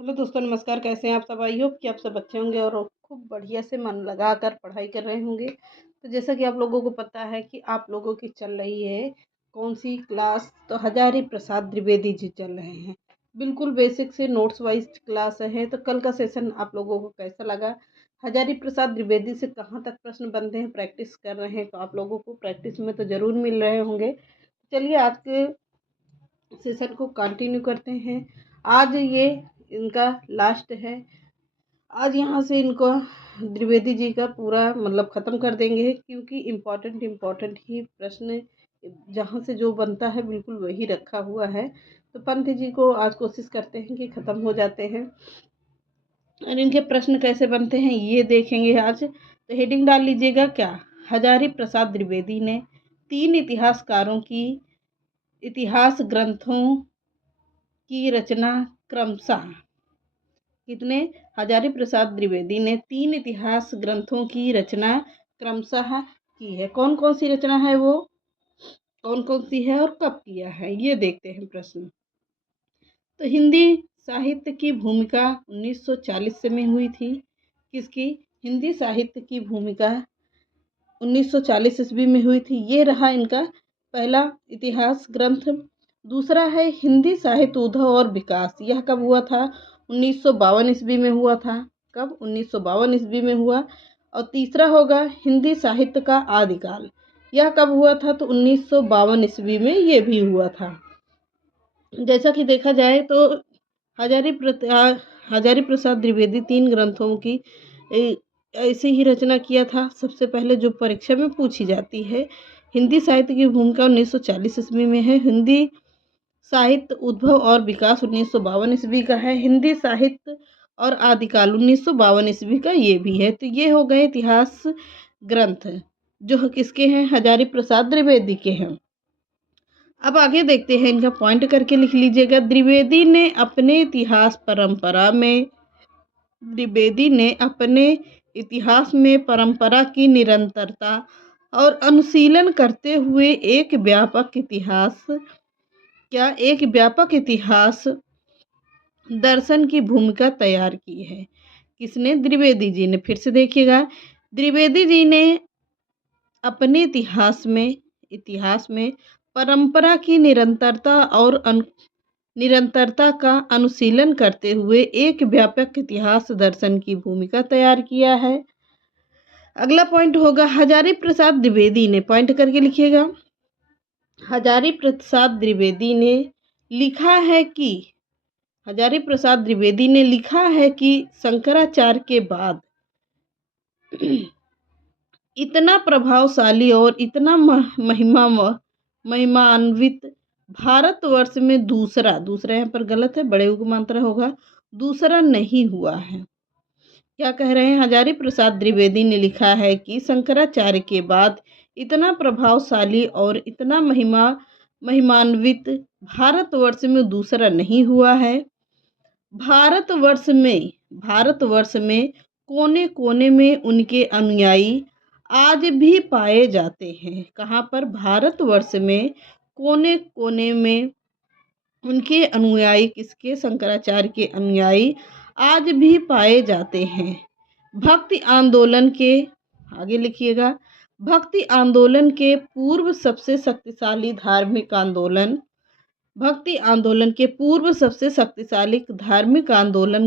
Hello दोस्तों, नमस्कार। कैसे हैं आप सब? आई होप कि आप सब अच्छे होंगे और खूब बढ़िया से मन लगाकर पढ़ाई कर रहे होंगे। तो जैसा कि आप लोगों को पता है कि आप लोगों की चल रही है कौन सी क्लास, तो हजारी प्रसाद द्विवेदी जी चल रहे हैं। बिल्कुल बेसिक से नोट्स वाइज क्लास है। तो कल का सेशन आप लोगों को कैसा लगा? हजारी प्रसाद द्विवेदी से कहाँ तक प्रश्न बनते हैं, प्रैक्टिस कर रहे हैं तो आप लोगों को प्रैक्टिस में तो ज़रूर मिल रहे होंगे। चलिए आज के सेशन को कंटिन्यू करते हैं। आज ये इनका लास्ट है। आज यहाँ से इनको द्विवेदी जी का पूरा मतलब ख़त्म कर देंगे, क्योंकि इम्पोर्टेंट ही प्रश्न जहाँ से जो बनता है बिल्कुल वही रखा हुआ है। तो पंत जी को आज कोशिश करते हैं कि ख़त्म हो जाते हैं। और इनके प्रश्न कैसे बनते हैं ये देखेंगे आज। तो हेडिंग डाल लीजिएगा क्या? हजारी प्रसाद द्विवेदी ने 3 इतिहासकारों की इतिहास ग्रंथों की रचना क्रमशः कितने? हजारी प्रसाद द्विवेदी ने 3 इतिहास ग्रंथों की रचना क्रमशः की है। कौन कौन सी रचना है वो, कौन कौन सी है और कब किया है, ये देखते हैं प्रश्न। तो हिंदी साहित्य की भूमिका 1940 में हुई थी। किसकी? हिंदी साहित्य की भूमिका 1940 ईस्वी में हुई थी। ये रहा इनका पहला इतिहास ग्रंथ। दूसरा है हिंदी साहित्य उद्भव और विकास। यह कब हुआ था? 1952 ईस्वी में हुआ था। कब? 1952 ईस्वी में हुआ। और तीसरा होगा हिंदी साहित्य का आदिकाल। यह कब हुआ था? तो 1952 ईस्वी में ये भी हुआ था। जैसा कि देखा जाए तो हजारी प्रसाद द्विवेदी 3 ग्रंथों की ऐसे ही रचना किया था। सबसे पहले जो परीक्षा में पूछी जाती है, हिंदी साहित्य की भूमिका 1940 ईस्वी में है। हिंदी साहित्य उद्भव और विकास 1952 ईस्वी का है। हिंदी साहित्य और आदिकाल 1952 ईस्वी का ये भी है। तो ये हो गए इतिहास ग्रंथ जो किसके हैं? हजारी प्रसाद द्विवेदी के हैं। अब आगे देखते हैं, इनका पॉइंट करके लिख लीजिएगा। द्विवेदी ने अपने इतिहास में परंपरा की निरंतरता और अनुशीलन करते हुए एक व्यापक इतिहास दर्शन की भूमिका तैयार की है। किसने? द्विवेदी जी ने। फिर से देखिएगा, द्विवेदी जी ने अपने इतिहास में परंपरा की निरंतरता का अनुशीलन करते हुए एक व्यापक इतिहास दर्शन की भूमिका तैयार किया है। अगला पॉइंट होगा हजारी प्रसाद द्विवेदी ने। पॉइंट करके लिखिएगा। हजारी प्रसाद द्विवेदी ने लिखा है कि शंकराचार्य के बाद इतना प्रभावशाली और इतना महिमान्वित भारतवर्ष में दूसरा यहाँ पर गलत है, बड़े उग मात्रा होगा, दूसरा नहीं हुआ है। क्या कह रहे हैं? हजारी प्रसाद द्विवेदी ने लिखा है कि शंकराचार्य के बाद इतना प्रभावशाली और इतना महिमान्वित भारतवर्ष में दूसरा नहीं हुआ है। भारतवर्ष में कोने कोने में उनके अनुयायी आज भी पाए जाते हैं। कहाँ पर? भारतवर्ष में कोने कोने में उनके अनुयायी, किसके? शंकराचार्य के अनुयायी आज भी पाए जाते हैं। भक्ति आंदोलन के, आगे लिखिएगा, भक्ति आंदोलन के पूर्व सबसे शक्तिशाली धार्मिक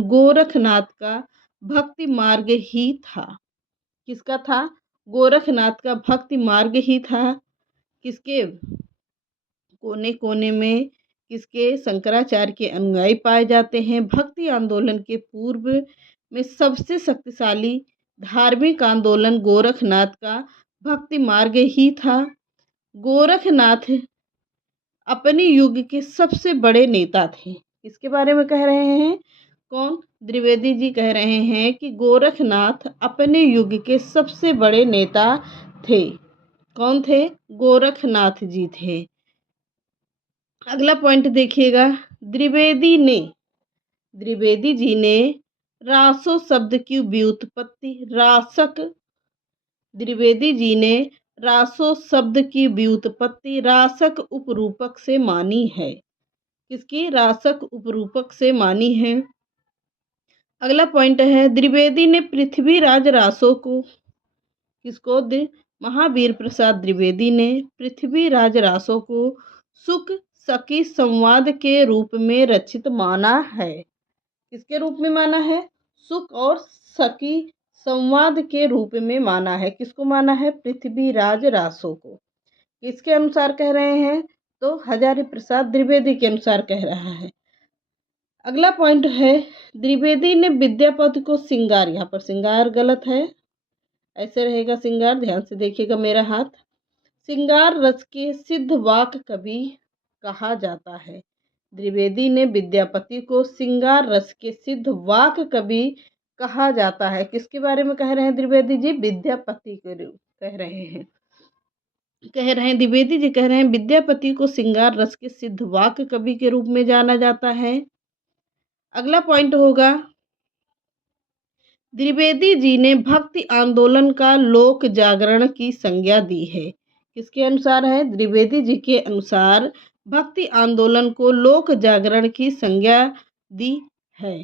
गोरखनाथ का भक्ति मार्ग ही था। किसका था? गोरखनाथ का भक्ति मार्ग ही था। किसके? कोने कोने में किसके? शंकराचार्य के अनुयायी पाए जाते हैं। भक्ति आंदोलन के पूर्व में सबसे शक्तिशाली धार्मिक आंदोलन गोरखनाथ का भक्ति मार्ग ही था। गोरखनाथ अपने युग के सबसे बड़े नेता थे। किसके बारे में कह रहे हैं? कौन? द्विवेदी जी कह रहे हैं कि गोरखनाथ अपने युग के सबसे बड़े नेता थे। कौन थे? गोरखनाथ जी थे। अगला पॉइंट देखिएगा। द्विवेदी जी ने रासो शब्द की व्युत्पत्ति रासक उपरूपक से मानी है। किसकी? रासक उपरूपक से मानी है। अगला पॉइंट है, द्विवेदी ने पृथ्वीराज रासो को, किसको, महावीर प्रसाद द्विवेदी ने पृथ्वीराज रासो को सुख सखी संवाद के रूप में रचित माना है। किसके रूप में माना है? सुख और सखी संवाद के रूप में माना है। किसको माना है? पृथ्वीराज रासो को। किसके अनुसार कह रहे हैं? तो हजारी प्रसाद द्विवेदी के अनुसार कह रहा है। अगला पॉइंट है, द्विवेदी ने विद्यापति को सिंगार, यहाँ पर सिंगार गलत है, ऐसे रहेगा सिंगार, ध्यान से देखिएगा मेरा हाथ। सिंगार रस के सिद्ध वाक कवि कहा जाता है। द्विवेदी ने विद्यापति को सिंगार रस के सिद्ध वाक कवि कहा जाता है। किसके बारे में कह रहे हैं द्विवेदी जी? विद्यापति के कह रहे हैं। द्विवेदी जी कह रहे हैं विद्यापति को सिंगार रस के सिद्ध वाक कवि के रूप में जाना जाता है। अगला पॉइंट होगा, द्विवेदी जी ने भक्ति आंदोलन का लोक जागरण की संज्ञा दी है। किसके अनुसार है? द्विवेदी जी के अनुसार भक्ति आंदोलन को लोक जागरण की संज्ञा दी है।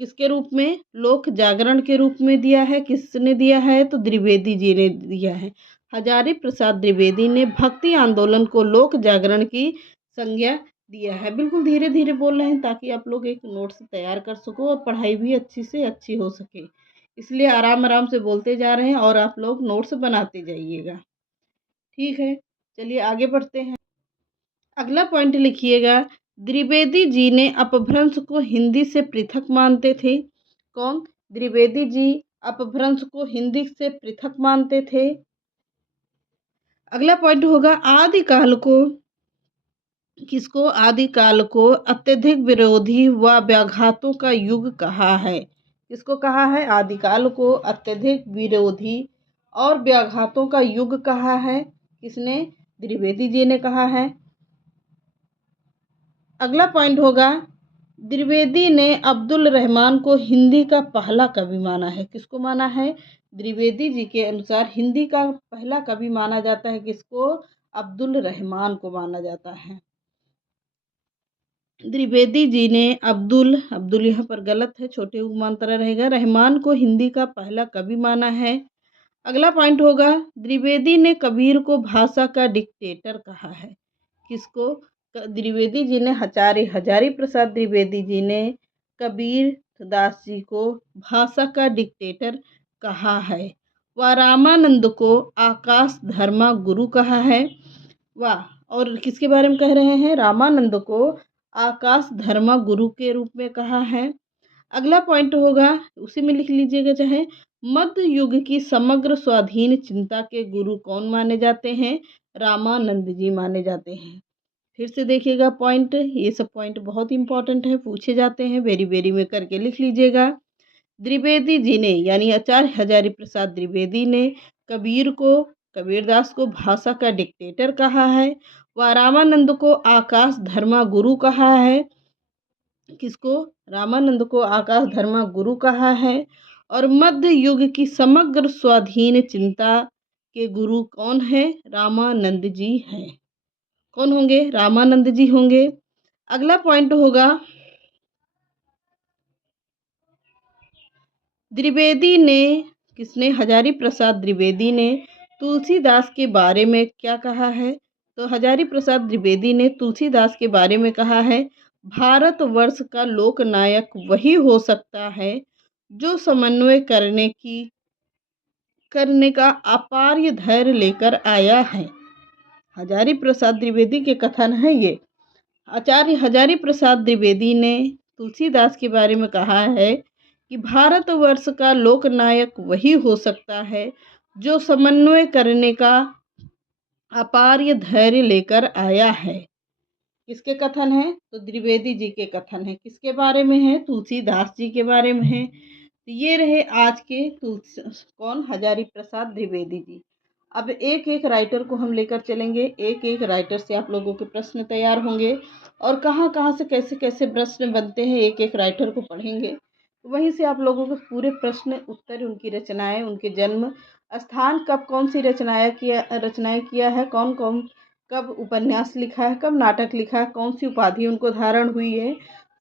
किसके रूप में? लोक जागरण के रूप में दिया है। किसने दिया है? तो द्विवेदी जी ने दिया है। हजारी प्रसाद द्विवेदी ने भक्ति आंदोलन को लोक जागरण की संज्ञा दिया है। बिल्कुल धीरे धीरे बोल रहे हैं ताकि आप लोग एक नोट्स तैयार कर सको और पढ़ाई भी अच्छी से अच्छी हो सके, इसलिए आराम आराम से बोलते जा रहे हैं और आप लोग नोट्स बनाते जाइएगा। ठीक है, चलिए आगे बढ़ते हैं। अगला पॉइंट लिखिएगा, द्विवेदी जी ने अपभ्रंश को हिंदी से पृथक मानते थे। कौन? द्विवेदी जी अपभ्रंश को हिंदी से पृथक मानते थे। अगला पॉइंट होगा, आदिकाल को, किसको? आदिकाल को अत्यधिक विरोधी व व्याघातों का युग कहा है। किसको कहा है? आदिकाल को अत्यधिक विरोधी और व्याघातों का युग कहा है। किसने? द्विवेदी जी ने कहा है। अगला पॉइंट होगा, द्विवेदी ने अब्दुल रहमान को हिंदी का पहला कवि माना है। किसको माना है? द्विवेदी जी के अनुसार हिंदी का पहला कवि माना जाता है। किसको? अब्दुल रहमान को माना जाता है। द्विवेदी जी ने अब्दुल यहाँ पर गलत है, छोटे उमांतरा रहेगा, रहमान को हिंदी का पहला कवि माना है। अगला पॉइंट होगा, द्विवेदी ने कबीर को भाषा का डिक्टेटर कहा है। किसको? द्विवेदी जी ने, हजारी प्रसाद द्विवेदी जी ने कबीर दास जी को भाषा का डिक्टेटर कहा है। व रामानंद को आकाश धर्मा गुरु कहा है। वाह! और किसके बारे में कह रहे हैं? रामानंद को आकाश धर्मा गुरु के रूप में कहा है। अगला पॉइंट होगा, उसी में लिख लीजिएगा चाहे, मध्य युग की समग्र स्वाधीन चिंता के गुरु कौन माने जाते हैं? रामानंद जी माने जाते हैं। फिर से देखिएगा पॉइंट, ये सब पॉइंट बहुत इंपॉर्टेंट है, पूछे जाते हैं, वेरी वेरी में करके लिख लीजिएगा। द्विवेदी जी ने, यानी आचार्य हजारी प्रसाद द्विवेदी ने कबीरदास को भाषा का डिक्टेटर कहा है व रामानंद को आकाश धर्मा गुरु कहा है। किसको? रामानंद को आकाश धर्मा गुरु कहा है। और मध्य युग की समग्र स्वाधीन चिंता के गुरु कौन है? रामानंद जी हैं। कौन होंगे? रामानंद जी होंगे। अगला पॉइंट होगा, द्विवेदी ने, किसने? हजारी प्रसाद द्विवेदी ने तुलसीदास के बारे में क्या कहा है? तो हजारी प्रसाद द्विवेदी ने तुलसीदास के बारे में कहा है, भारतवर्ष का लोकनायक वही हो सकता है जो समन्वय करने का अपार धैर्य लेकर आया है। हजारी प्रसाद द्विवेदी के कथन है ये। आचार्य हजारी प्रसाद द्विवेदी ने तुलसीदास के बारे में कहा है कि भारतवर्ष का लोकनायक वही हो सकता है जो समन्वय करने का अपार धैर्य लेकर आया है। किसके कथन है? तो द्विवेदी जी के कथन है। किसके बारे में है? तुलसीदास जी के बारे में है। तो ये रहे आज के कौन? हजारी प्रसाद द्विवेदी जी। अब एक एक राइटर को हम लेकर चलेंगे, एक एक राइटर से आप लोगों के प्रश्न तैयार होंगे और कहाँ कहाँ से कैसे कैसे प्रश्न बनते हैं एक एक राइटर को पढ़ेंगे, वहीं से आप लोगों को पूरे प्रश्न उत्तर, उनकी रचनाएं, उनके जन्म स्थान, कब कौन सी रचनाएं किया है, कौन कौन कब उपन्यास लिखा है, कब नाटक लिखा है, कौन सी उपाधि उनको धारण हुई है,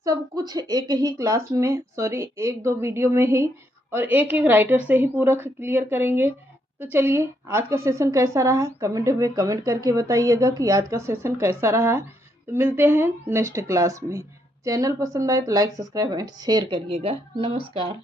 सब कुछ एक ही क्लास में, सॉरी एक दो वीडियो में ही और एक एक राइटर से ही पूरा क्लियर करेंगे। तो चलिए, आज का सेशन कैसा रहा कमेंट में कमेंट करके बताइएगा कि आज का सेशन कैसा रहा। तो मिलते हैं नेक्स्ट क्लास में। चैनल पसंद आए तो लाइक सब्सक्राइब एंड शेयर करिएगा। नमस्कार।